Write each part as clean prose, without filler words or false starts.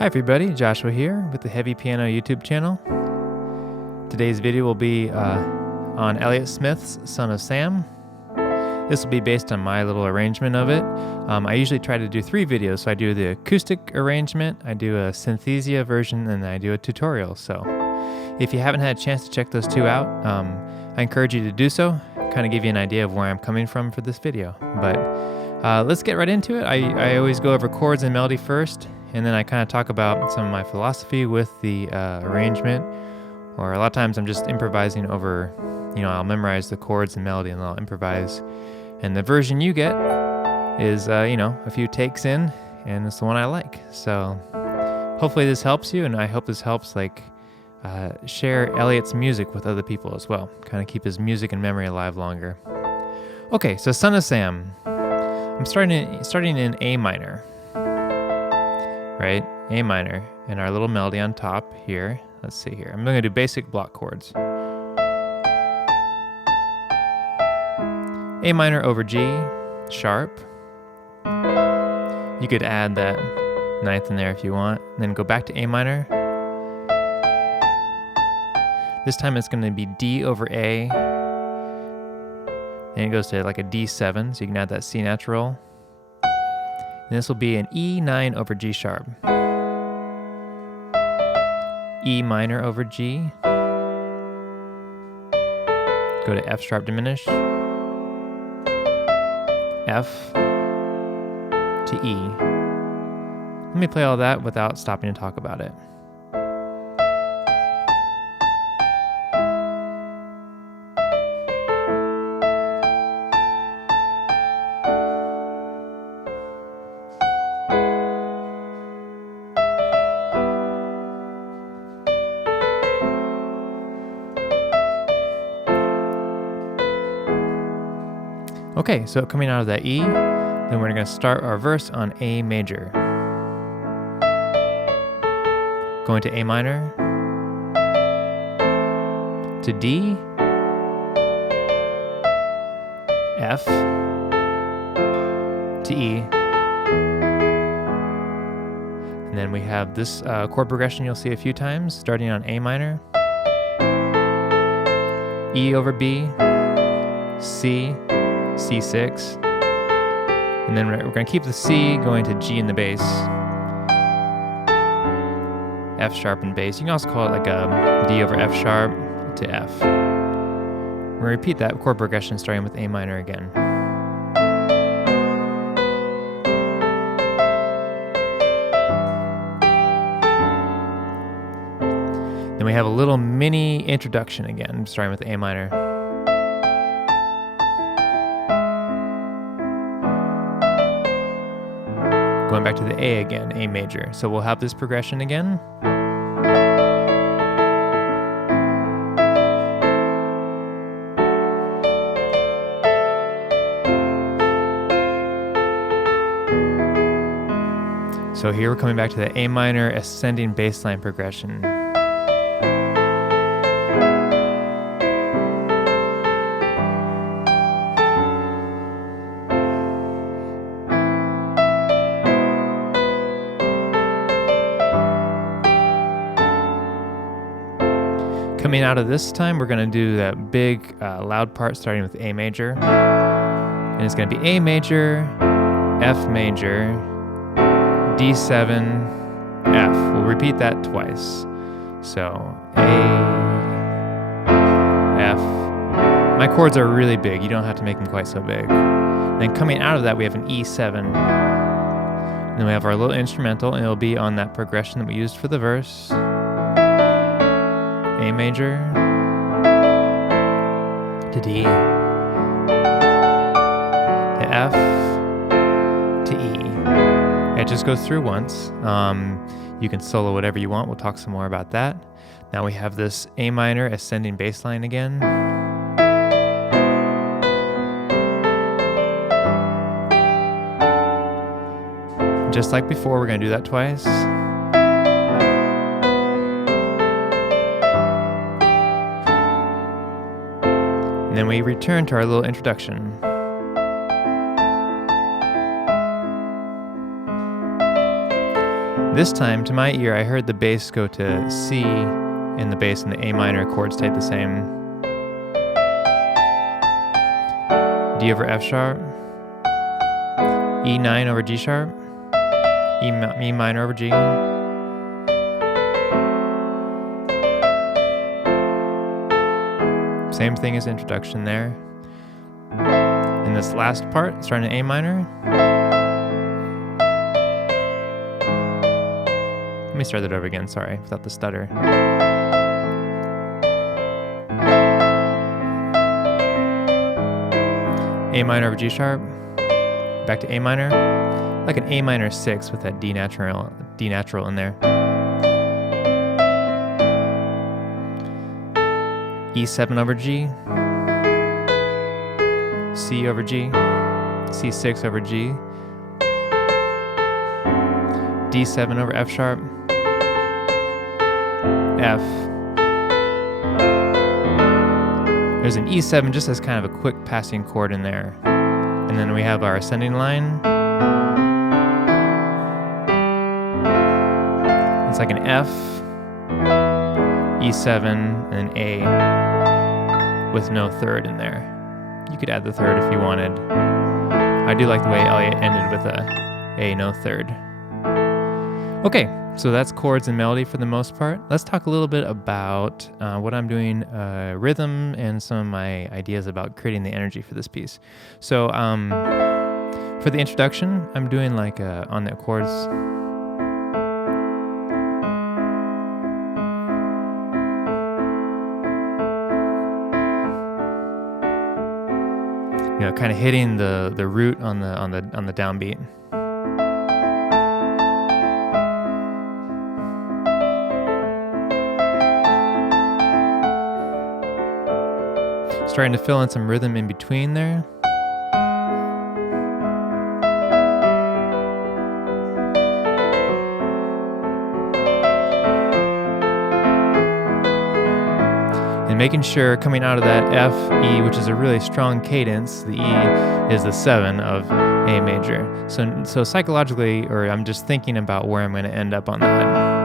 Hi everybody, Joshua here with the Heavy Piano YouTube channel. Today's video will be on Elliott Smith's Son of Sam. This will be based on my little arrangement of it. I usually try to do 3 videos, so I do the acoustic arrangement, I do a synthesia version, and I do a tutorial. So if you haven't had a chance to check those 2 out, I encourage you to do so, kind of give you an idea of where I'm coming from for this video. But let's get right into it. I always go over chords and melody first, and then I kind of talk about some of my philosophy with the arrangement, or a lot of times I'm just improvising over, I'll memorize the chords and melody and I'll improvise. And the version you get is, a few takes in, and it's the one I like. So hopefully this helps you, and I hope this helps share Elliott's music with other people as well. Kind of keep his music and memory alive longer. Okay, so Son of Sam. I'm starting in A minor. Right? A minor, and our little melody on top here. Let's see here. I'm going to do basic block chords. A minor over G, sharp. You could add that 9th in there if you want. And then go back to A minor. This time it's going to be D over A. Then it goes to like a D7, so you can add that C natural. And this will be an E9 over G sharp. E minor over G. Go to F sharp diminished. F to E. Let me play all that without stopping to talk about it. Okay, so coming out of that E, then we're going to start our verse on A major. Going to A minor, to D, F, to E, and then we have this chord progression you'll see a few times, starting on A minor, E over B, C, C6, and then we're going to keep the C going to G in the bass, F sharp and bass. You can also call it like a D over F sharp to F. We're going to repeat that chord progression starting with A minor again. Then we have a little mini introduction again, starting with A minor. Going back to the A again, A major. So we'll have this progression again. So here we're coming back to the A minor ascending bass line progression. Coming out of this time, we're going to do that big loud part starting with A major. And it's going to be A major, F major, D7, F. We'll repeat that twice. So A, F. My chords are really big. You don't have to make them quite so big. Then coming out of that, we have an E7. And then we have our little instrumental, and it'll be on that progression that we used for the verse. A major, to D, to F, to E. It just goes through once. You can solo whatever you want. We'll talk some more about that. Now we have this A minor ascending bass line again. Just like before, we're going to do that twice. And then we return to our little introduction. This time, to my ear, I heard the bass go to C in the bass, and the A minor chord stayed the same. D over F sharp, E9 over G sharp, E minor over G. Same thing as introduction there. In this last part, starting in A minor. Let me start that over again, sorry, without the stutter. A minor over G sharp, back to A minor, like an A minor 6 with that D natural in there. E7 over G, C over G, C6 over G, D7 over F sharp, F. There's an E7 just as kind of a quick passing chord in there. And then we have our ascending line. It's like an F, E7, and an A with no third in there. You could add the third if you wanted. I do like the way Elliott ended with a no third. Okay, so that's chords and melody for the most part. Let's talk a little bit about what I'm doing, rhythm, and some of my ideas about creating the energy for this piece. So for the introduction, I'm doing like on the chords. You know, kind of hitting the root on the downbeat. Starting to fill in some rhythm in between there. And making sure coming out of that F, E, which is a really strong cadence, the E is the 7 of A major. So psychologically, or I'm just thinking about where I'm going to end up on that.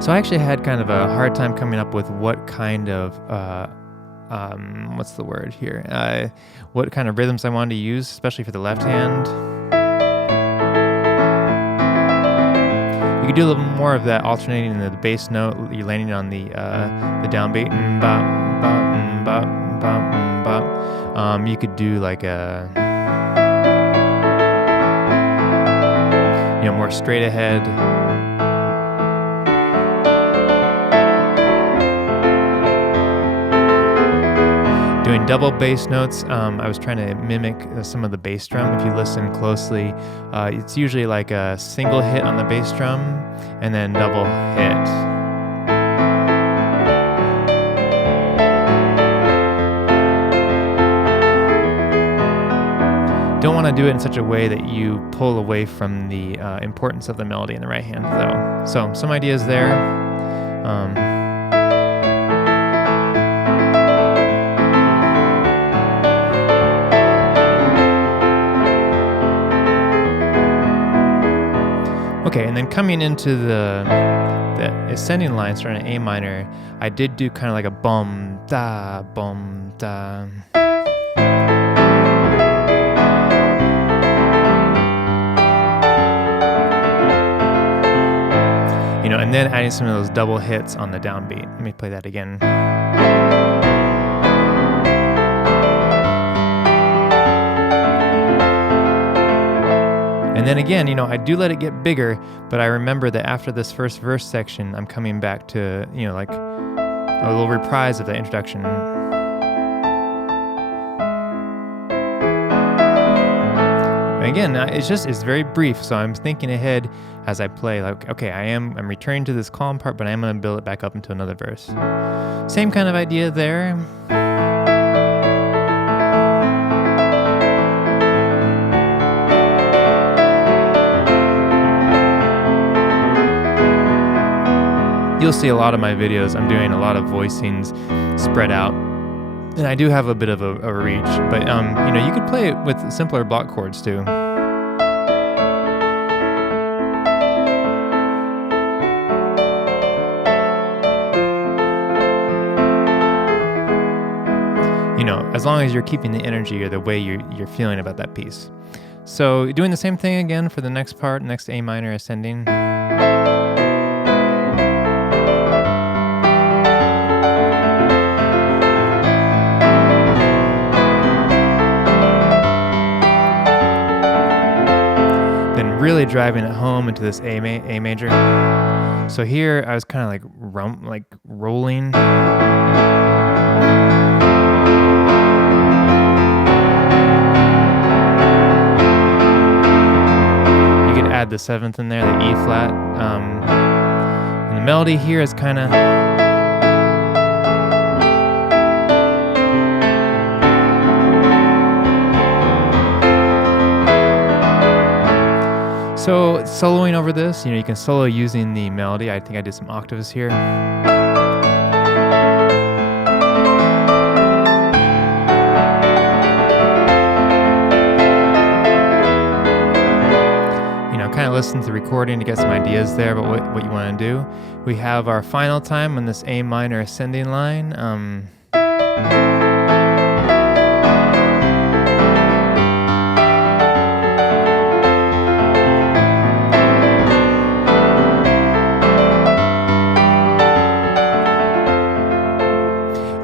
So I actually had kind of a hard time coming up with what kind of, what's the word here? What kind of rhythms I wanted to use, especially for the left hand. You could do a little more of that alternating in the bass note. You're landing on the downbeat. You could do like a, more straight ahead. Doing double bass notes, I was trying to mimic some of the bass drum. If you listen closely, it's usually like a single hit on the bass drum and then double hit. Don't want to do it in such a way that you pull away from the importance of the melody in the right hand, though. So some ideas there. Okay, and then coming into the ascending line, starting at A minor, I did do kind of like a bum da bum da. And then adding some of those double hits on the downbeat. Let me play that again. And then again, I do let it get bigger, but I remember that after this first verse section, I'm coming back to, like a little reprise of the introduction. Again, it's very brief, so I'm thinking ahead as I play, like, okay, I'm returning to this calm part, but I'm going to build it back up into another verse. Same kind of idea there. you'll see a lot of my videos, I'm doing a lot of voicings spread out. And I do have a bit of a reach, but you know, you could play it with simpler block chords too. You know, as long as you're keeping the energy or the way you're feeling about that piece. So doing the same thing again for the next part, next A minor ascending. Really driving it home into this A major. So here I was kind of like rolling. You could add the 7th in there, the E flat. And the melody here is kind of. So soloing over this, you know, you can solo using the melody. I think I did some octaves here. You know, kind of listen to the recording to get some ideas there about what you want to do. We have our final time on this A minor ascending line.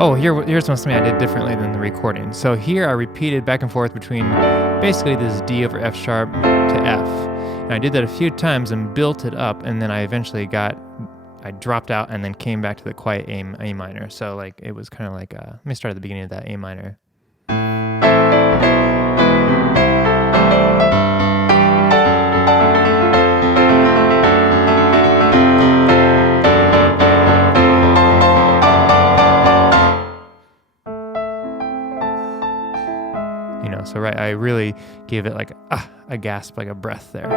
Oh, here's something I did differently than the recording. So here I repeated back and forth between basically this D over F sharp to F. And I did that a few times and built it up, and then I eventually I dropped out and then came back to the quiet A minor. So like it was kind of like, let me start at the beginning of that A minor. So right, I really gave it like a gasp, like a breath there.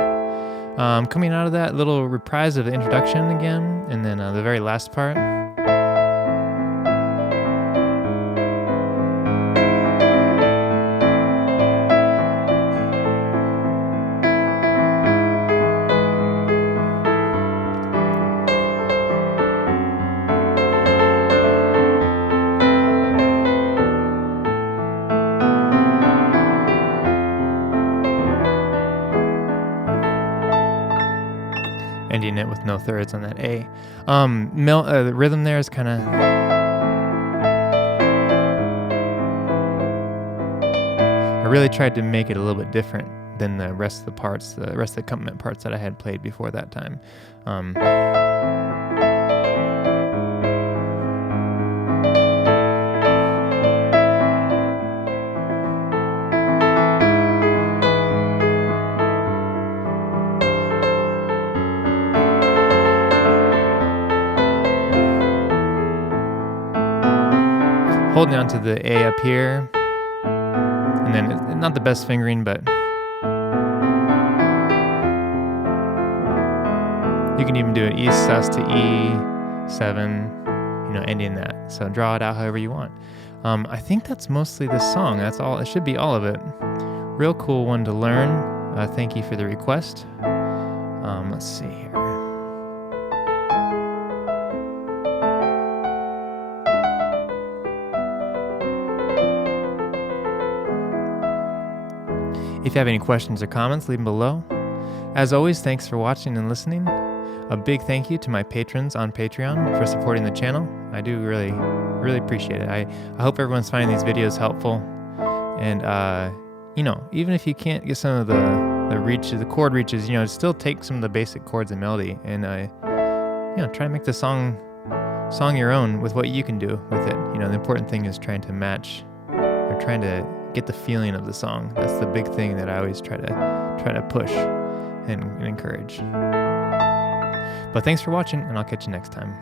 Coming out of that little reprise of the introduction again, and then the very last part. Ending it with no thirds on that A. The rhythm there is kind of. I really tried to make it a little bit different than the rest of the parts, the rest of the accompaniment parts that I had played before that time. Holding on to the A up here, and then not the best fingering, but you can even do an E sus to E7, you know, ending that. So draw it out however you want. I think that's mostly the song. That's all. It should be all of it. Real cool one to learn. Thank you for the request. Let's see here. If you have any questions or comments, leave them below. As always, thanks for watching and listening. A big thank you to my patrons on Patreon for supporting the channel. I do really, really appreciate it. I hope everyone's finding these videos helpful. And, you know, even if you can't get some of the reaches, the chord reaches, you know, still take some of the basic chords and melody and, you know, try to make the song your own with what you can do with it. You know, the important thing is trying to match or trying to get the feeling of the song. That's the big thing that I always try to push and encourage. But thanks for watching, and I'll catch you next time.